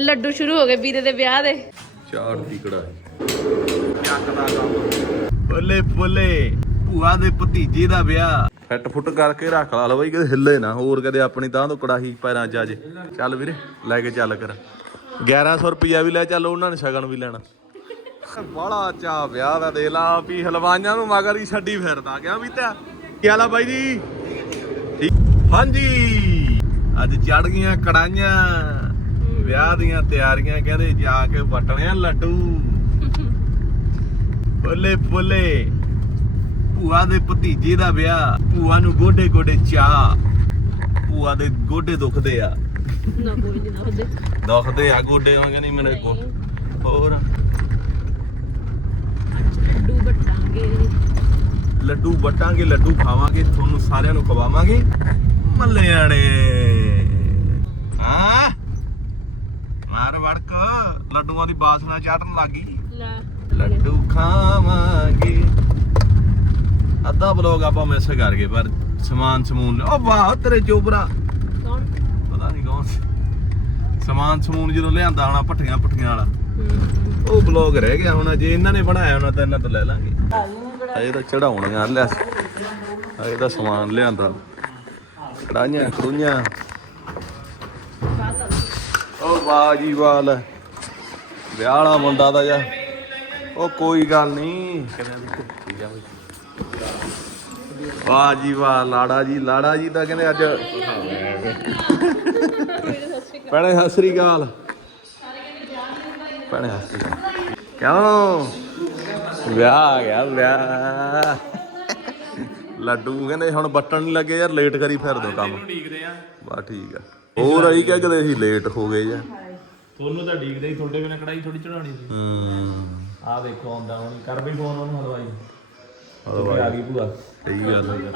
ਲੱਡੂ ਸ਼ੁਰੂ ਹੋ ਗਏ ਵੀਰੇ ਦੇ ਵਿਆਹ ਦੇ। ਚਾਰ ਦੀ ਕੜਾਈ ਚੱਕ ਦਾ ਕੰਮ। ਬੱਲੇ ਬੱਲੇ ਭੂਆ ਦੇ ਭਤੀਜੇ ਦਾ ਵਿਆਹ। ਫਿੱਟ ਫੁੱਟ ਕਰਕੇ ਰੱਖ ਲਾ ਲਓ ਬਈ ਕਿਤੇ ਹਿੱਲੇ ਨਾ ਹੋਰ ਕਦੇ ਆਪਣੀ ਤਾਂ ਤੋਂ ਕੜਾਹੀ ਪੈਰਾਂ 'ਚ ਆ ਜੇ। ਚੱਲ ਵੀਰੇ ਲੈ ਕੇ ਚੱਲ ਕਰ। 1100 ਰੁਪਿਆ ਵੀ ਲੈ ਚੱਲ ਉਹਨਾਂ ਨੇ ਸ਼ਗਨ ਵੀ ਲੈਣਾ। ਬੜਾ ਚਾ ਵਿਆਹ ਦਾ ਦੇ ਲਾ ਵੀ ਹਲਵਾਈਆਂ ਨੂੰ ਮਗਰ ਹੀ ਛੱਡੀ ਫਿਰਦਾ ਕਿਆ ਵੀ ਤੇ ਕੀ ਹਾਲ ਆ ਬਾਈ ਜੀ? ਠੀਕ। ਹਾਂਜੀ ਅੱਜ ਚੜ ਗਈਆਂ ਕੜਾਈਆਂ ਵਿਆਹ ਦੀਆਂ ਤਿਆਰੀਆਂ ਕਹਿੰਦੇ ਜਾ ਕੇ ਵਟਣੇ ਆ ਲੱਡੂ। ਬੱਲੇ ਬੱਲੇ ਭੂਆ ਦੇ ਭਤੀਜੇ ਦਾ ਵਿਆਹ ਭੂਆ ਨੂੰ ਗੋਡੇ ਗੋਡੇ ਚਾਹ ਭੂਆ ਦੇ ਗੋਡੇ ਦੁਖਦੇ ਆ। ਨਾ ਕੋਈ ਨਹੀਂ ਦੱਸਦੇ ਦੁਖਦੇ ਆ ਗੋਡੇ ਮੈਂ ਕਹਿੰਦੀ ਮੇਰੇ ਕੋ ਹੋਰ? ਲੱਡੂ ਵਟਾਂਗੇ। ਲੱਡੂ ਖਾਵਾਂਗੇ ਤੁਹਾਨੂੰ ਸਾਰਿਆਂ ਨੂੰ ਖਵਾਵਾਂਗੇ। ਮੱਲਿਆਣੇ ਹਾਂ? ਮਾਰ ਵੜਕ ਲੱਡੂਆਂ ਦੀ ਬਾਸਨਾ ਚਾਟਣ ਲੱਗੀ ਲੈ। ਲੱਡੂ ਖਾਵਾਂਗੇ। ਅੱਧਾ ਬਲੌਗ ਆਪਾਂ ਮਿਸ ਕਰ ਗਏ ਪਰ ਸਮਾਨ ਸਮੂਨ ਉਹ ਵਾਹ ਤੇਰੇ ਚੋਬਰਾ ਕੌਣ? ਪਤਾ ਨਹੀਂ ਕੌਣ। ਸਮਾਨ ਸਮੂਨ ਜਦੋਂ ਲਿਆਂਦਾ ਹੋਣਾ ਪੱਠੀਆਂ ਪੱਠੀਆਂ ਵਾਲਾ। ਉਹ ਬਲੌਗ ਰਹਿ ਗਿਆ ਹੁਣ ਜੇ ਇਹਨਾਂ ਨੇ ਬਣਾਇਆ ਹੋਣਾ ਤਾਂ ਇਹਨਾਂ ਤੋਂ ਲੈ ਲਾਂਗੇ। ਅਜੇ ਤਾਂ ਚੜਾਉਣੀਆਂ ਲਿਆ ਅਜੇ ਤਾਂ ਸਮਾਨ ਲਿਆਂਦਾ। ਕੜਾਈਆਂ ਕਰੂਈਆਂ ਵਾਹ ਜੀ ਵਾਹ ਲੈ ਵਿਆਹ ਵਾਲਾ ਮੁੰਡਾ ਦਾ ਯਾਰ। ਉਹ ਕੋਈ ਗੱਲ ਨਹੀਂ। ਆ ਬਈ ਵਾਹ ਜੀ ਵਾਹ ਲਾੜਾ ਜੀ ਲਾੜਾ ਜੀ ਤਾਂ ਕਹਿੰਦੇ ਅੱਜ। ਭੈਣੇ, ਸਤਿ ਸ੍ਰੀ ਅਕਾਲ। ਭੈਣੇ, ਸਤਿ ਸ੍ਰੀ ਅਕਾਲ। ਕਿਉਂ? ਵਿਆਹ ਆ ਗਿਆ, ਵਿਆਹ। ਲੱਡੂ ਕਹਿੰਦੇ ਹੁਣ ਬੱਟਣ ਨਹੀਂ ਲੱਗੇ ਯਾਰ, ਲੇਟ ਕਰੀ ਫਿਰ ਦੋ ਕੰਮ। ਡੀਕਦੇ ਬਾ ਠੀਕ ਆ। ਹੋਰ ਆਈ ਕਿ ਕਦੇ ਅਸੀਂ ਲੇਟ ਹੋ ਗਏ ਯਾਰ। ਤੁਹਾਨੂੰ ਤਾਂ ਡੀਕਦੇ ਹੀ ਤੁਹਾਡੇ ਬਿਨਾਂ ਕੜਾਈ ਥੋੜੀ ਚੜਾਉਣੀ ਸੀ। ਹਾਂ। ਆ ਦੇਖੋ ਆਉਂਦਾ ਹੁਣ ਕਰ ਵੀ ਫੋਨ ਉਹਨੂੰ ਹਲਵਾਈ। ਹਲਵਾਈ। ਆ ਗਈ ਭੂਆ। ਸਹੀ ਗੱਲ ਹੈ।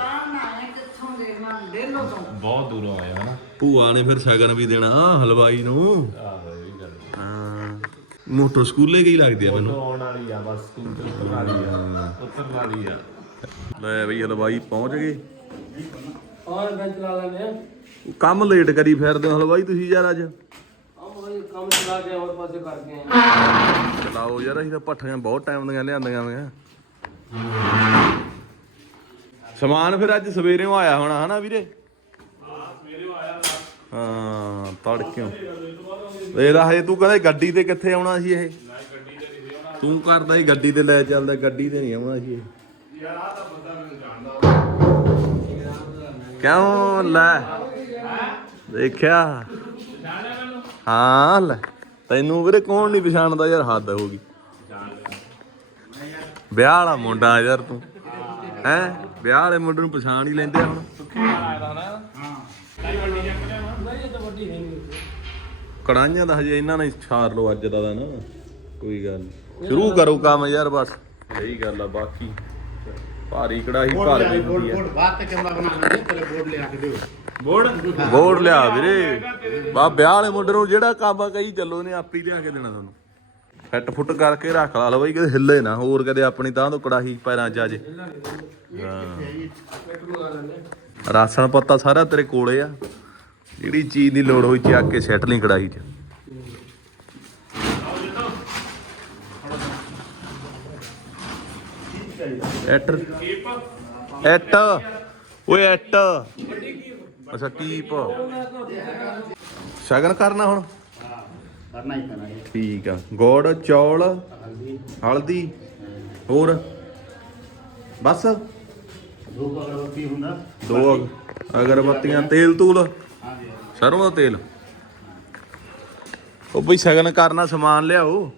ਬਹੁਤ ਦੂਰੋਂ ਆਇਆ ਹਨਾ। ਭੂਆ ਨੇ ਫਿਰ ਸ਼ਗਨ ਵੀ ਦੇਣਾ ਹਲਵਾਈ ਨੂੰ। ਮੋਟਰ ਸਕੂਲੇ ਗਈ ਲੱਗਦੀ ਆ ਮੈਨੂੰ। ਆਉਣ ਵਾਲੀ ਆ ਬਸ ਸਕੂਲ ਵਾਲੀ ਆ। ਉਤਰਨ ਵਾਲੀ ਆ। ਲੈ ਬਈ ਹਲਵਾਈ ਪਹੁੰਚ ਗਏ ਔਰ ਮੈਂ ਚਲਾ ਲੈਣੇ ਕੰਮ ਲੇਟ ਕਰੀ ਫਿਰਦੇ ਹਲਵਾਈ ਤੁਸੀਂ ਯਾਰ ਅੱਜ। ਚਲਾਓ ਯਾਰ, ਅਸੀਂ ਤਾਂ ਪੱਠੀਆਂ ਬਹੁਤ ਟਾਈਮ ਦੀਆਂ ਲਿਆਂਦੀਆਂ ਆਂ ਸਮਾਨ ਫਿਰ ਅੱਜ ਸਵੇਰੇ ਆਇਆ ਹੋਣਾ, ਹਨਾ ਵੀਰੇ? ਹਾਂ, ਤੜਕਿਓ। ਇਹਦਾ ਹਜੇ ਤੂੰ ਕਹਿੰਦਾ ਗੱਡੀ ਤੇ ਕਿੱਥੇ ਆਉਣਾ ਸੀ ਇਹ? ਤੂੰ ਕਰਦਾ ਹੀ ਗੱਡੀ ਤੇ ਲੈ ਚੱਲਦਾ, ਗੱਡੀ ਤੇ ਨਹੀਂ ਆਉਣਾ ਸੀ ਇਹ। ਯਾਰ ਆ ਤਾਂ ਬੰਦਾ ਮੈਨੂੰ ਜਾਣਦਾ ਕਿਉਂ ਲੈ? ਦੇਖਿਆ? ਹਾਂ ਲੈ। ਤੈਨੂੰ ਵੀਰੇ ਕੌਣ ਨਹੀਂ ਪਛਾਣਦਾ ਯਾਰ ਹੱਦ ਹੋ ਗਈ। ਵਿਆਹ ਵਾਲਾ ਮੁੰਡਾ ਯਾਰ ਤੂੰ। ਹੈ? ਵਿਆਹ ਵਾਲੇ ਮੁੰਡੇ ਨੂੰ ਪਛਾਣ ਹੀ ਲੈਂਦੇ ਆ ਹੁਣ। ਕੜਾਈਆਂ ਦਾ ਹਜੇ ਇਹਨਾਂ ਨੇ ਛਾਰ ਲੋ ਅੱਜ ਦਾ ਦਾ ਨਾ। ਕੋਈ ਗੱਲ ਨੀ। ਸ਼ੁਰੂ ਕਰੋ ਕੰਮ ਯਾਰ ਬਸ। ਸਹੀ ਗੱਲ ਆ ਬਾਕੀ ਭਾਰੀ ਕੜਾਹੀ ਭਰ ਗਈ ਹੁੰਦੀ ਹੈ ਬਾਅਦ ਤੇ ਕਮਰਾ ਬਣਾ ਲੈਂਦੇ ਪਹਿਲੇ ਬੋਰਡ ਲਿਆ ਕੇ ਦਿਓ। ਬੋਰਡ? ਬੋਰਡ ਲਿਆ ਵੀਰੇ। ਬਾ ਵਿਆਹ ਵਾਲੇ ਮੁੰਡੇ ਨੂੰ ਜਿਹੜਾ ਕੰਮ ਕਹੀ ਚੱਲੋ ਨੇ ਆਪੇ ਲਿਆ ਕੇ ਦੇਣਾ ਤੁਹਾਨੂੰ। ਫਿੱਟ ਫੁੱਟ ਕਰਕੇ ਰੱਖ ਲਾ ਲਓ ਬਈ ਕਿਤੇ ਹਿੱਲੇ ਨਾ ਹੋਰ ਕਦੇ ਆਪਣੀ ਤਾਂ ਤੋਂ ਕੜਾਹੀ ਪੈਰਾਂ 'ਚ ਆ ਰਾਸਣ ਪੱਤਾ ਸਾਰਾ ਤੇਰੇ ਕੋਲੇ ਆ। ਜਿਹੜੀ ਚੀਜ਼ ਦੀ ਲੋੜ ਹੋਈ ਚੱਕ ਕੇ ਸੈਟ ਲਈ ਕੜਾਹੀ 'ਚ। ਐਟ ਐਟ ਓਏ ਐਟ ਅੱਛਾ ਕੀਪ ਸ਼ਗਨ ਕਰਨਾ ਹੁਣ? ਕਰਨਾ ਹੀ ਕਰਨਾ ਠੀਕ ਆ। ਗੋੜ, ਚੌਲ, ਹਲਦੀ, ਹੋਰ? ਬਸ? ਦੋ ਅਗਰਬੱਤੀ ਅਗਰਬੱਤੀਆਂ, ਤੇਲ ਤੂਲ? ਸਰੋਂ ਦਾ ਤੇਲ। ਉਹ ਬਈ ਸ਼ਗਨ ਕਰਨਾ ਸਮਾਨ ਲਿਆਓ।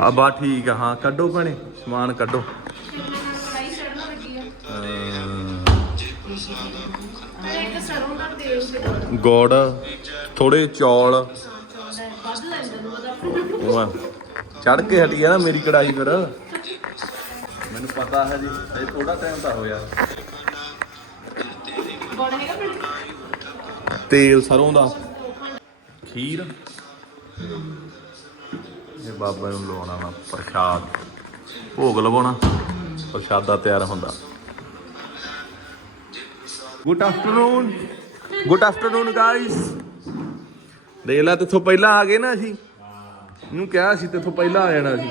ਆ ਬਾ ਠੀਕ ਆ, ਹਾਂ, ਕੱਢੋ ਭਣੇ। ਸਮਾਨ ਕੱਢੋ। ਗੋੜ ਥੋੜੇ ਚੌਲ। ਵਾਹ। ਚੜ ਕੇ ਹਟੀ ਆ ਨਾ ਮੇਰੀ ਕੜਾਈ ਫਿਰ। ਮੈਨੂੰ ਪਤਾ ਹੈ ਜੀ ਇਹ ਥੋੜਾ ਟਾਈਮ ਤਾਂ ਹੋਇਆ। ਤੇਲ ਸਰੋਂ ਦਾ। ਖੀਰ। ਇਹ ਬਾਬਾ ਨੂੰ ਲਾਉਣਾ ਵਾ ਪ੍ਰਸ਼ਾਦ। ਭੋਗ ਲਵਾਉਣਾ ਪ੍ਰਸ਼ਾਦਾ ਤਿਆਰ ਹੁੰਦਾ। Good afternoon good afternoon guys ਦੇਖ ਲੈ ਤੇਥੋਂ ਪਹਿਲਾਂ ਆ ਗਏ ਨਾ ਅਸੀਂ। ਇਹਨੂੰ ਕਿਹਾ ਸੀ ਤੇਥੋਂ ਪਹਿਲਾਂ ਆ ਜਾਣਾ ਸੀ।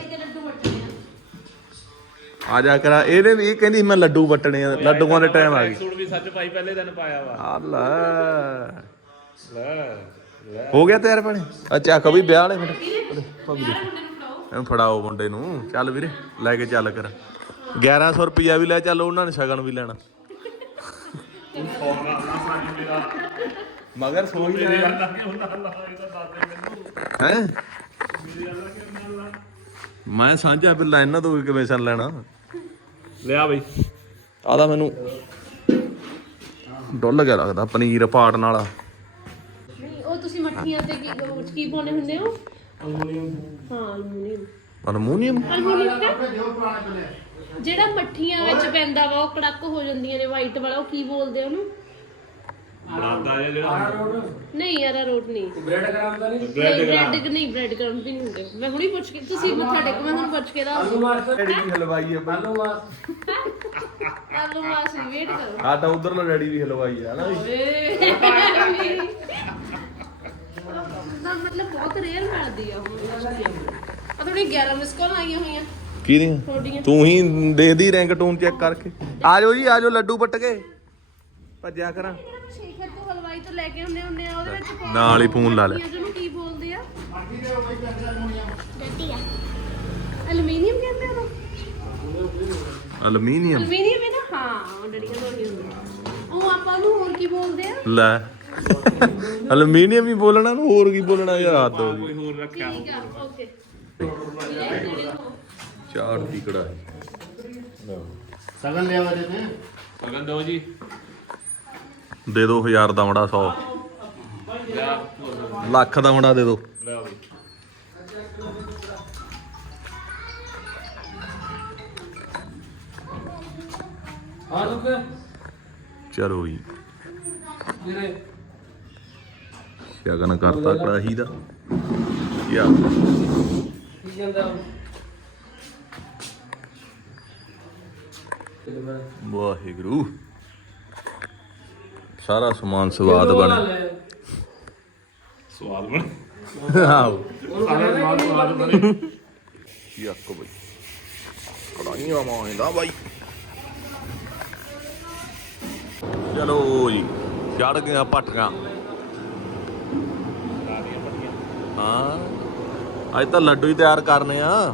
ਆ ਜਾ ਕਰਾ ਇਹਨੇ ਵੀ ਇਹ ਕਹਿੰਦੀ ਮੈਂ ਲੱਡੂ ਵਟਣੇ ਆ। ਲੱਡੂਆਂ ਦੇ ਟਾਈਮ ਆ ਗਈ ਸੂਟ ਵੀ ਸੱਚ ਪਾਈ ਪਹਿਲੇ ਦਿਨ ਪਾਇਆ ਵਾ। ਆ ਲੈ। ਲੈ ਹੋ ਗਿਆ ਤਿਆਰ ਬਣੇ ਅੱਛਾ ਕਵੀ ਵਿਆਹ ਵਾਲੇ ਫਿਰ ਫੜਾਓ ਇਹਨੂੰ ਫੜਾਓ ਮੁੰਡੇ ਨੂੰ। ਚੱਲ ਵੀਰੇ ਲੈ ਕੇ ਚੱਲ ਕਰ। 1100 ਰੁਪਿਆ ਵੀ ਲੈ ਚੱਲ ਉਹਨਾਂ ਨੇ ਸ਼ਗਨ ਵੀ ਲੈਣਾ। ਮਗਰ ਸੋਈ ਲੈਣਾ। ਹੈ? ਮੈਂ ਸਾਂਝਾ ਬਿੱਲਾ ਇਹਨਾਂ ਤੋਂ ਵੀ ਕਮਿਸ਼ਨ ਲੈਣਾ। ਲਿਆ ਬਈ। ਆਦਾ ਮੈਨੂੰ ਡੁੱਲ ਗਿਆ ਲੱਗਦਾ ਪਨੀਰ ਪਾੜਨ ਵਾਲਾ ਨਹੀਂ ਉਹ ਤੁਸੀਂ ਮੱਠੀਆਂ ਤੇ ਕੀ ਕੀ ਪਾਉਣੇ ਹੁੰਦੇ ਹੋ? ਹਾਂ ਅਲਮੂਨੀਅਮ ਅਲਮੂਨੀਅਮ ਅਲਮੂਨੀਅਮ ਤੇ? ਜਿਹੜਾ ਮੱਠੀਆਂ ਵਿੱਚ ਪੈਂਦਾ ਵਾ ਉਹ ਕੜਕ ਹੋ ਜਾਂਦੀਆਂ ਨੇ ਵਾਈਟ ਵਾਲਾ ਉਹ ਕੀ ਬੋਲਦੇ ਉਹਨੂੰ? ਬਣਾਦਾ ਜਿਹੜਾ ਨਹੀਂ ਯਾਰ ਰੋਟ ਨਹੀਂ। ਬ੍ਰੈਡ ਕਰਾਮ ਦਾ ਨਹੀਂ? ਬ੍ਰੈਡ ਬ੍ਰੈਡ ਨਹੀਂ ਬ੍ਰੈਡ ਕ੍ਰਮ ਵੀ ਨਹੀਂ ਹੁੰਦੇ। ਮੈਂ ਹੁਣੀ ਪੁੱਛ ਕੇ ਤੁਸੀਂ ਮੱਥਾ ਟੇਕੋ ਮੈਂ ਹੁਣ ਪੁੱਛ ਕੇ ਦਾ ਆਲੂ ਮਾਸਟਰ ਡੈਡੀ ਵੀ ਹਲਵਾਈ ਹੈ ਆਲੂ ਮਾਸਟਰ ਆਲੂ ਮਾਸੀ ਵੇਟ ਕਰੋ। ਆ ਤਾਂ ਉਧਰਲਾ ਡੈਡੀ ਵੀ ਹਲਵਾਈ ਹੈ ਨਾ ਓਏ। ਨਾ ਮਤਲਬ ਬਹੁਤ ਰੇਅਰ ਮਿਲਦੀ ਆ ਹੁਣ ਆ ਥੋੜੀ 11 ਮਿਸ ਕਾਲ ਆਈਆਂ ਹੋਈਆਂ। ਕਿਹਦੀਆਂ ਤੁਹਾਡੀਆਂ। ਤੂੰ ਹੀ ਦੇਖਦੀ ਰਿੰਗ ਟੋਨ ਚੈੱਕ ਕਰਕੇ। ਆ ਜਾਓ ਜੀ ਆ ਜਾਓ ਲੱਡੂ ਵੱਟ ਕੇ। ਭੱਜਿਆ ਕਰਾਂ। ਸ਼ੇਖਰ ਤੋਂ ਹਲਵਾਈ ਤੋਂ ਲੈ ਕੇ ਹੁੰਨੇ ਹੁੰਨੇ ਆ ਉਹਦੇ ਵਿੱਚ ਪਾਉਣ ਨਾਲ ਹੀ ਫੋਨ ਲਾ ਲਿਆ। ਜਿਹਨੂੰ ਕੀ ਬੋਲਦੇ ਆ। ਡੱਡੀ ਆ। ਐਲੂਮੀਨੀਅਮ ਕਹਿੰਦੇ ਆ ਉਹਨੂੰ? ਅਲਮੀਨੀਅਮ? ਐਲੂਮੀਨੀਅਮ ਹੈ ਨਾ? ਹਾਂ ਉਹ ਡੱਡੀਆਂ ਤੋਂ ਹੀ ਹੁੰਦਾ ਉਹ ਆਪਾਂ ਨੂੰ ਹੋਰ ਕੀ ਬੋਲਦੇ ਆ? ਲੈ। ਅਲਮੀਨੀਅਮ ਹੀ ਬੋਲਣਾ ਨਾ ਹੋਰ ਕੀ ਬੋਲਣਾ ਯਾਰ ਹੱਦ ਹੋ ਗਈ। ਕੋਈ ਹੋਰ ਦੇ ਦੋ 1000 ਦਾ ਮੜਾ 100 ਲੱਖ ਦਾ ਮੜਾ ਦੇ ਦੋ। ਲੈ ਬਈ ਚਲੋ ਜੀ। ਮੇਰੇ ਸ਼ਗਨ ਕਰਤਾ ਕੜਾਹੀ ਦਾ। ਯਾ ਕੀ ਕਹਿੰਦਾ ਵਾਹਿਗੁਰੂ। ਸਾਰਾ ਸਮਾਨ ਸਵਾਦ ਬਣੇ ਸਵਾਦ ਬਣ ਆਓ ਸਾਰਾ ਸਵਾਦ ਸਵਾਦ ਬਣੇ। ਯੱਕ ਬਈ? ਕੜਾਈਆਂ ਮਾਂਦਾ ਬਾਈ। ਚਲੋ ਜੀ ਚੜ ਗਿਆ ਪਟਕਾਂ ਹਾਂ। ਅੱਜ ਤਾਂ ਲੱਡੂ ਹੀ ਤਿਆਰ ਕਰਨੇ ਆ।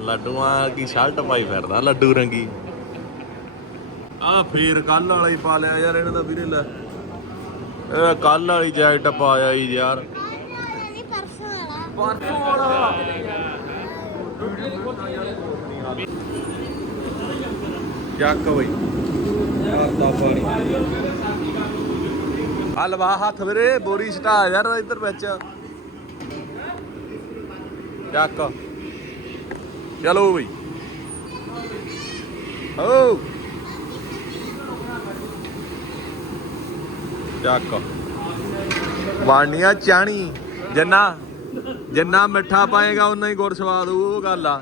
ਲੱਡੂਆਂ ਕੀ ਸ਼ਰਟ ਪਾਈ ਫਿਰਦਾ, ਲੱਡੂ ਰੰਗੀ। ਆ ਫੇਰ ਕੱਲ ਵਾਲਾ ਹੀ ਪਾ ਲਿਆ ਯਾਰ, ਇਹਨੇ ਤਾਂ ਵੀਰੇ ਲੈ। ਇਹ ਕੱਲ ਵਾਲੀ ਜੈਕਟ ਪਾਇਆ ਹੀ ਯਾਰ। ਪਰਸੋਂ ਵਾਲਾ। ਚੱਕ ਬਈ। ਕਰਦਾ ਪਾਣੀ। ਆ ਹੱਥ ਵੀਰੇ, ਬੋਰੀ ਸਟਾ ਯਾਰ ਇੱਧਰ ਵਿੱਚ। ਚੱਕ। ਚਲੋ ਬਈ। ਓ ਚੱਕ। ਵਾਣੀਆਂ ਚਾਣੀ। ਜਿੰਨਾ ਜਿੰਨਾ ਮਿੱਠਾ ਪਾਏਗਾ ਉਨਾ ਹੀ ਗੁਰ ਸਵਾਦ ਹੋਊ, ਉਹ ਗੱਲ ਆ।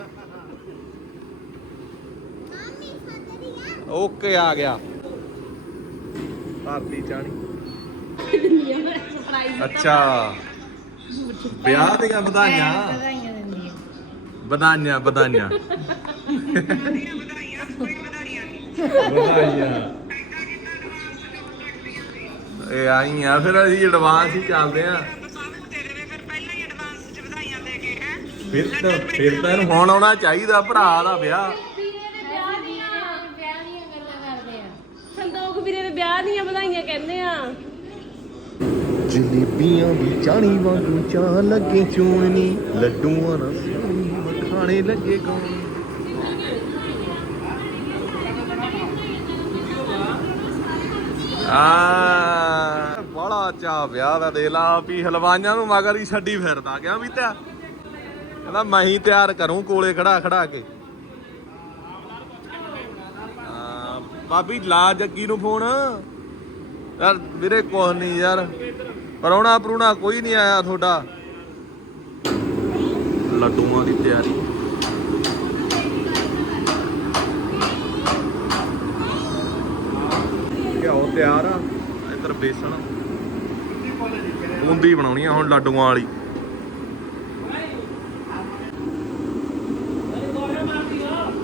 ਓਕੇ ਆ ਗਿਆ। ਭਾਰਤੀ ਚਾਣੀ। ਅੱਛਾ। ਵਿਆਹ ਦੀਆਂ ਵਧਾਈਆਂ। ਵਧਾਈਆਂ ਵਧਾਈਆਂ ਵਧਾਈਆਂ ਇਹ ਆਈਆਂ ਫਿਰ ਅਸੀਂ ਐਡਵਾਂਸ ਹੀ ਚੱਲਦੇ ਆ। ਫਿਰ ਤਾਂ ਫਿਰ ਤਾਂ ਇਹਨੂੰ ਹੁਣ ਆਉਣਾ ਚਾਹੀਦਾ ਭਰਾ ਦਾ ਵਿਆਹ। ਸੰਦੋਖ ਵੀਰੇ ਦੇ ਵਿਆਹ ਦੀਆਂ ਵਧਾਈਆਂ ਕਹਿੰਦੇ ਆ। ਜਲੇਬੀਆਂ ਦੀ ਚਾਣੀ ਵਾਂਗੂ ਚਾਹ ਲੱਗੇ ਚੋਣੀ ਲੱਡੂਆਂ ਨਾਲ ਸੋਹਣੀ ਲੱਗੇ ਗਾਉਣੀ ਆ, ਬੜਾ ਚਾ ਵਿਆਹ ਦਾ ਦੇ ਲਾ ਵੀ ਹਲਵਾਈਆਂ ਨੂੰ ਮਗਰ ਹੀ ਛੱਡੀ ਫਿਰਦਾ ਕਿਆ ਵੀ ਤਿਆ ਕਹਿੰਦਾ, ਮੈਂ ਹੀ ਤਿਆਰ ਕਰੂੰ ਕੋਲੇ ਖੜਾ ਖੜਾ ਕੇ। ਬਾਬੀ ਲਾ ਜੱਗੀ ਨੂੰ ਫੋਨ। ਯਾਰ, ਵੀਰੇ, ਕੁਛ ਨਹੀਂ ਯਾਰ। ਪਰੌਣਾ ਪਰੂਣਾ ਕੋਈ ਨਹੀਂ ਆਇਆ ਤੁਹਾਡਾ। ਲੱਡੂਆਂ ਦੀ ਤਿਆਰੀ। ਤਿਆਰ ਆ। ਇੱਧਰ ਬੇਸਣ। ਬੂੰਦੀ ਬਣਾਉਣੀ ਆ ਹੁਣ ਲੱਡੂਆਂ ਵਾਲੀ।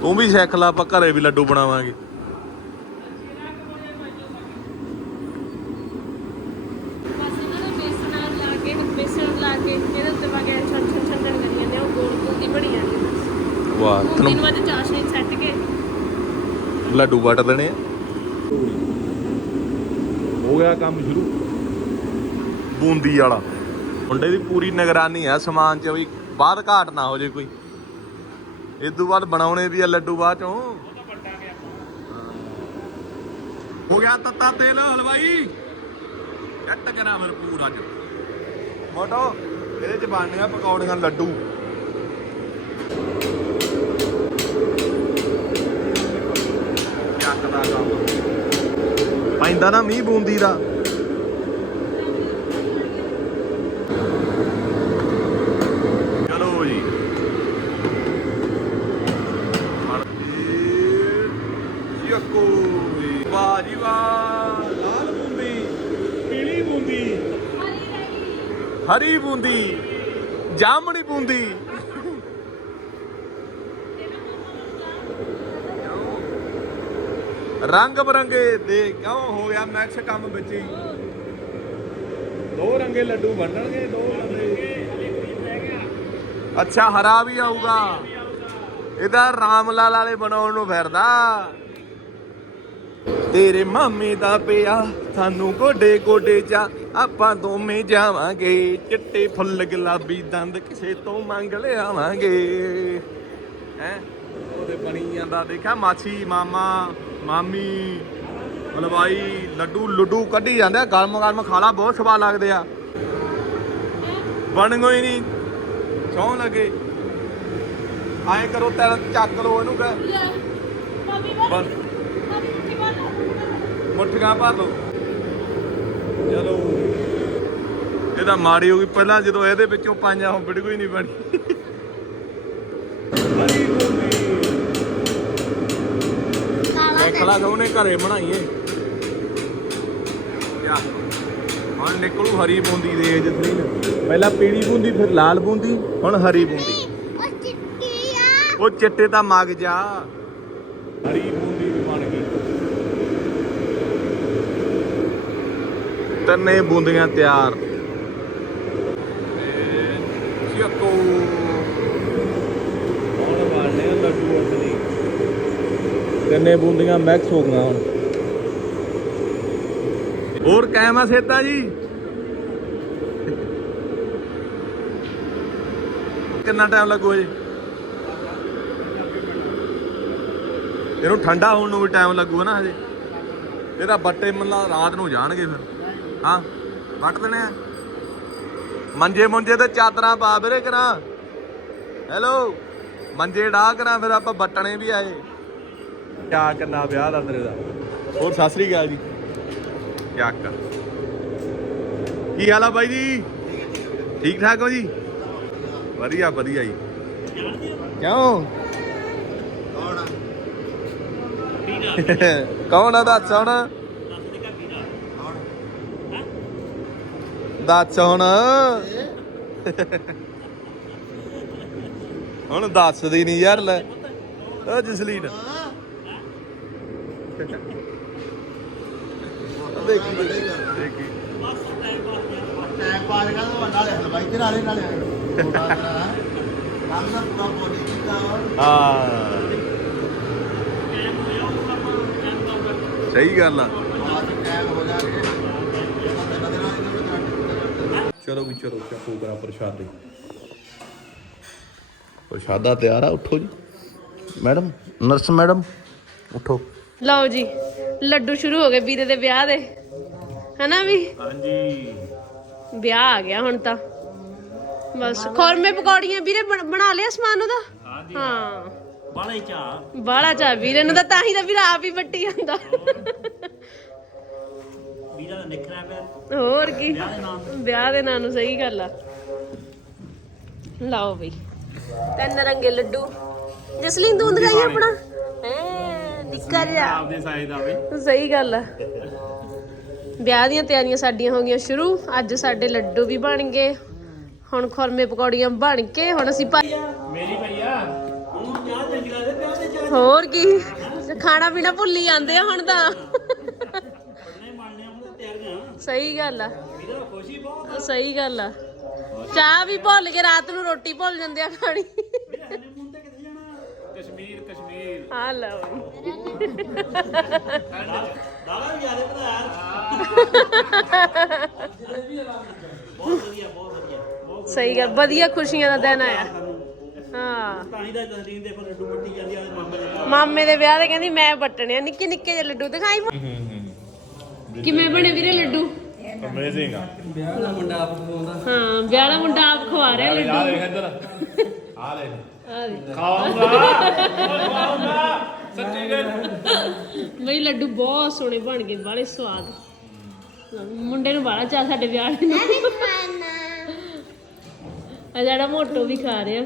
ਤੂੰ ਵੀ ਸਿੱਖ ਲਾ ਆਪਾਂ ਘਰੇ ਵੀ ਲੱਡੂ ਬਣਾਵਾਂਗੇ। ਵਾਹ ਤੈਨੂੰ ਲੱਡੂ ਵੱਟ ਦੇਣੇ ਆ। ਹੋ ਗਿਆ ਕੰਮ ਸ਼ੁਰੂ। ਬੂੰਦੀ ਵਾਲਾ। ਮੁੰਡੇ ਦੀ ਪੂਰੀ ਨਿਗਰਾਨੀ ਆ ਸਮਾਨ 'ਚ ਵੀ, ਬਾਹਰ ਘਾਟ ਨਾ ਹੋ ਜੇ ਕੋਈ। ਇਸ ਤੋਂ ਬਾਅਦ ਬਣਾਉਣੇ ਵੀ ਆ ਲੱਡੂ ਬਾਅਦ ਚੋਂ। ਹੋ। ਗਿਆ ਤੱਤਾ ਤੇਲ ਹਲਵਾਈ। ਕੱਟ ਕਰਾ ਭਰਪੂਰ ਅੱਜ। ਮੋਟੋ, ਇਹਦੇ ਚ ਬਣਨੀਆਂ ਪਕੌੜੀਆਂ ਲੱਡੂ ਚੱਕ ਦਾ ਕੰਮ ਪੈਂਦਾ ਨਾ ਮੀਂਹ ਬੂੰਦੀ ਦਾ। ਚਲੋ ਜੀ। ਯੱਕੋ ਵਾਹ ਜੀ ਵਾਹ ਲਾਲ ਬੂੰਦੀ ਪੀਲੀ ਬੂੰਦੀ। ਹਰੀ ਬੂੰਦੀ ਜਾਮਣੀ ਬੂੰਦੀ। ਰੰਗ ਬਰੰਗੇ ਦੇ ਕਿਉਂ ਹੋ ਗਿਆ ਮੈਕਸ ਕੰਮ ਵਿੱਚ ਹੀ? ਦੋ ਰੰਗੇ ਲੱਡੂ ਬਣਨਗੇ ਦੋ ਰੰਗੇ। ਅੱਛਾ, ਹਰਾ ਵੀ ਆਊਗਾ। ਇਹਦਾ ਰਾਮ ਲਾਲ ਵਾਲੇ ਬਣਾਉਣ ਨੂੰ ਫਿਰਦਾ। ਤੇਰੇ ਮਾਮੇ ਦਾ ਪਿਆ, ਸਾਨੂੰ ਗੋਡੇ ਗੋਡੇ ਜਾ ਆਪਾਂ ਦੋਵੇਂ ਜਾਵਾਂਗੇ, ਚਿੱਟੇ ਫੁੱਲ ਗੁਲਾਬੀ ਦੰਦ ਕਿਸੇ ਤੋਂ ਮੰਗ ਲਿਆਵਾਂਗੇ। ਹੈ? ਉਹਦੇ ਬਣੀ ਜਾਂਦਾ ਦੇਖਿਆ, ਮਾਛੀ ਮਾਮਾ। ਮਾਮੀ ਹਲਵਾਈ ਲੱਡੂ ਲੁੱਡੂ ਕੱਢੀ ਜਾਂਦੇ ਆ ਗਰਮ ਗਰਮ ਖਾਲਾ ਬਹੁਤ ਸਵਾਦ ਲੱਗਦੇ ਆ। ਬਣ ਗਈ ਨਹੀਂ ਸੌਂ ਲੱਗੇ। ਆਏ ਕਰੋ ਤੈਨੂੰ ਚੱਕ ਲੋ ਇਹਨੂੰ ਕਹਿ। ਲੈ ਬਸ। ਮੁੱਠੀਆਂ ਭਰ ਲੋ ਚਲੋ। ਇਹਦਾ ਮਾੜੀ ਹੋ ਗਈ ਪਹਿਲਾਂ ਜਦੋਂ ਇਹਦੇ ਵਿੱਚੋਂ ਪਾਈਆਂ ਹੁਣ ਬਿੜਕੋ ਹੀ ਨਹੀਂ ਬਣੀ। ਦੇਖ ਉਹਨੇ ਘਰੇ ਬਣਾਈਏ ਯਾ, ਹੁਣ ਨਿਕਲੂ ਹਰੀ ਬੂੰਦੀ ਦੇ ਜਸਲੀਨ ਪਹਿਲਾਂ ਪੀਲੀ ਬੂੰਦੀ, ਫਿਰ ਲਾਲ ਬੂੰਦੀ, ਹੁਣ ਹਰੀ ਬੂੰਦੀ। ਉਹ ਚਿੱਟੀ ਆ ਉਹ ਚਿੱਟੇ ਤਾਂ ਮਗ ਜਾ। ਹਰੀ ਬੂੰਦੀ ਵੀ ਬਣ ਗਈ। ਤੰਨੇ ਬੂੰਦੀਆਂ ਤਿਆਰ। ਚੱਕੋ ਹੁਣ ਬਣਨੇ ਆ ਲੱਡੂ ਅਸਲੀ ਤੰਨੇ ਬੂੰਦੀਆਂ ਮੈਕਸ ਹੋ ਗਈਆਂ ਹੁਣ। ਹੋਰ ਕਾਇਮ ਆ ਸੇਤਾ ਜੀ? ਕਿੰਨਾ ਟਾਈਮ ਲੱਗੂ ਜੀ ਇਹਨੂੰ ਠੰਡਾ ਹੋਣ ਨੂੰ ਵੀ ਟਾਈਮ ਲੱਗੂਗਾ ਨਾ ਹਜੇ। ਇਹਦਾ ਬੱਟੇ ਮੱਲਾ ਰਾਤ ਨੂੰ ਜਾਣਗੇ ਫਿਰ। ਹਾਂ, ਵੱਟ ਦੇਣੇ ਆ। ਮੰਜੇ ਮੁੰਜੇ ਤੇ ਚਾਦਰਾਂ ਪਾ ਵੀਰੇ ਕਰਾਂ। ਹੈਲੋ ਮੰਜੇ ਡਾ ਕਰਾਂ ਫਿਰ ਆਪਾਂ ਬੱਟਣੇ ਵੀ ਆਏ ਕਿਆ ਕਰਨਾ ਵਿਆਹ ਦਾ ਤੇਰੇ ਦਾ? ਹੋਰ ਸਤਿ ਸ੍ਰੀ ਅਕਾਲ ਜੀ। ਕਿਆ ਕਰ? ਕੀ ਹਾਲ ਆ ਬਾਈ ਜੀ? ਠੀਕ ਠਾਕ ਹੋ ਜੀ? ਵਧੀਆ ਵਧੀਆ ਜੀ। ਕਿਉਂ? ਕੌਣ ਆ? ਦੱਸ ਹੁਣ। ਦੱਸ ਹੁਣ। ਹੁਣ ਦੱਸਦੀ ਨਹੀਂ ਯਾਰ ਲੈ। ਓ ਜਸਲੀਨ। ਦੇਖੀ ਦੇਖੀ ਟਾਈਮ ਪਾਸ ਕਰ ਦੋ ਨਾਲੇ ਹਲਵਾਈ ਤੇ ਨਾਲੇ ਨਾਲੇ ਛੋਟਾ ਤੇਰਾ ਕੰਮ ਦਾ ਪੂਰਾ ਬੋਡੀ ਕੀਤਾ ਹਾਂ। ਸਹੀ ਗੱਲ ਆ। ਚਲੋ ਵੀ ਚਲੋ, ਚੱਕੋ ਕਰਾ ਪ੍ਰਸ਼ਾਦੇ। ਪ੍ਰਸ਼ਾਦਾ ਤਿਆਰ ਆ, ਉੱਠੋ ਜੀ। ਮੈਡਮ, ਨਰਸ ਮੈਡਮ, ਉੱਠੋ। ਲਓ ਜੀ ਲੱਡੂ ਸ਼ੁਰੂ ਹੋ ਗਏ ਵੀਰੇ ਦੇ ਵਿਆਹ ਦੇ। ਹਨਾ ਵੀ? ਹਾਂਜੀ। ਵਿਆਹ ਆ ਗਿਆ ਹੁਣ ਤਾਂ। ਬਸ ਖੋਰਮੇ ਪਕੌੜੀਆਂ ਵੀਰੇ ਬਣ- ਬਣਾ ਲਿਆ ਸਮਾਨ ਉਹਦਾ? ਹਾਂ। ਬਾਲੇ ਚਾ ਵੀਰੇ ਨੂੰ ਤਾਂ ਤਾਂ ਹੀ ਤਾਂ ਵੀਰ ਆਪ ਹੀ ਵੱਟੀ ਜਾਂਦਾ। ਵੀਰਾ ਦਾ ਨਿਖਰਿਆ ਪਿਆ। ਹੋਰ ਕੀ? ਵਿਆਹ ਦੇ ਨਾਮ ਵਿਆਹ ਦੇ ਨਾਂ ਨੂੰ ਸਹੀ ਗੱਲ ਆ। ਲਓ ਬਈ। ਤਿੰਨ ਰੰਗੇ ਲੱਡੂ। ਜਸਲੀਨ ਦੂੰਦ ਗਾਈ ਆਪਣਾ। ਹੈ। ਨਿੱਕਾ ਜਿਹਾ ਆਪਦੇ ਸਾਈਜ਼ ਦਾ ਵੀ। ਸਹੀ ਗੱਲ ਆ। ਵਿਆਹ ਦੀਆਂ ਤਿਆਰੀਆਂ ਸਾਡੀਆਂ ਹੋ ਗਈਆਂ ਸ਼ੁਰੂ। ਅੱਜ ਸਾਡੇ ਲੱਡੂ ਵੀ ਬਣ ਗਏ। ਹੁਣ ਖੁਰਮੇ ਪਕੌੜੀਆਂ ਬਣ ਕੇ ਹੁਣ ਅਸੀਂ ਪਾ ਮੇਰੀ ਭਈਆ ਹੋਰ ਕੀ? ਖਾਣਾ ਪੀਣਾ ਭੁੱਲੀ ਜਾਂਦੇ ਆ ਹੁਣ ਤਾਂ। ਸਹੀ ਗੱਲ ਆ। ਸਹੀ ਗੱਲ ਆ। ਚਾਹ ਵੀ ਭੁੱਲ ਕੇ ਰਾਤ ਨੂੰ ਰੋਟੀ ਭੁੱਲ ਜਾਂਦੇ ਆ ਖਾਣੀ। ਆ ਲਓ ਵੀ ਆਦੇ ਸਹੀ ਗੱਲ ਵਧੀਆ ਖੁਸ਼ੀਆਂ ਦਾ ਦਿਨ ਆਇਆ। ਹਾਂ। ਤਾਂ ਹੀ ਦਾ ਤਸਦੀਨ ਦੇ ਫਿਰ ਲੱਡੂ ਵੱਟੀ ਜਾਂਦੀ ਆ ਮਾਮੇ ਦੇ ਮਾਮੇ ਦੇ ਵਿਆਹ ਤੇ ਕਹਿੰਦੀ ਮੈਂ ਵੱਟਣੇ ਆ ਨਿੱਕੇ ਨਿੱਕੇ ਜਿਹੇ ਲੱਡੂ ਦਿਖਾਈ ਕਿਵੇਂ ਬਣੇ ਵੀਰੇ ਲੱਡੂ? ਅਮੇਜ਼ਿੰਗ ਆ। ਵਿਆਹ ਦਾ ਮੁੰਡਾ ਆਪ ਖਵਾਉਂਦਾ। ਹਾਂ ਵਿਆਹ ਦਾ ਮੁੰਡਾ ਆਪ ਖਵਾ ਰਿਹਾ ਆ ਲੱਡੂ। ਇੱਧਰ ਆ ਲੈ ਆ ਦੇ। ਖਾਉਂਗਾ। ਖਾਉਂਗਾ। ਸੱਚੀ ਗੱਲ। ਬਈ ਲੱਡੂ ਬਹੁਤ ਸੋਹਣੇ ਬਣ ਗਏ ਬਾਲੇ ਸਵਾਦ। ਮੁੰਡੇ ਨੂੰ ਬਾਲਾ ਚਾਹ ਸਾਡੇ ਵਿਆਹ ਨੂੰ। ਮੈਂ ਵੀ ਖਾਣਾ। ਆ ਜਿਹੜਾ ਮੋਟੋ ਵੀ ਖਾ ਰਿਹਾ।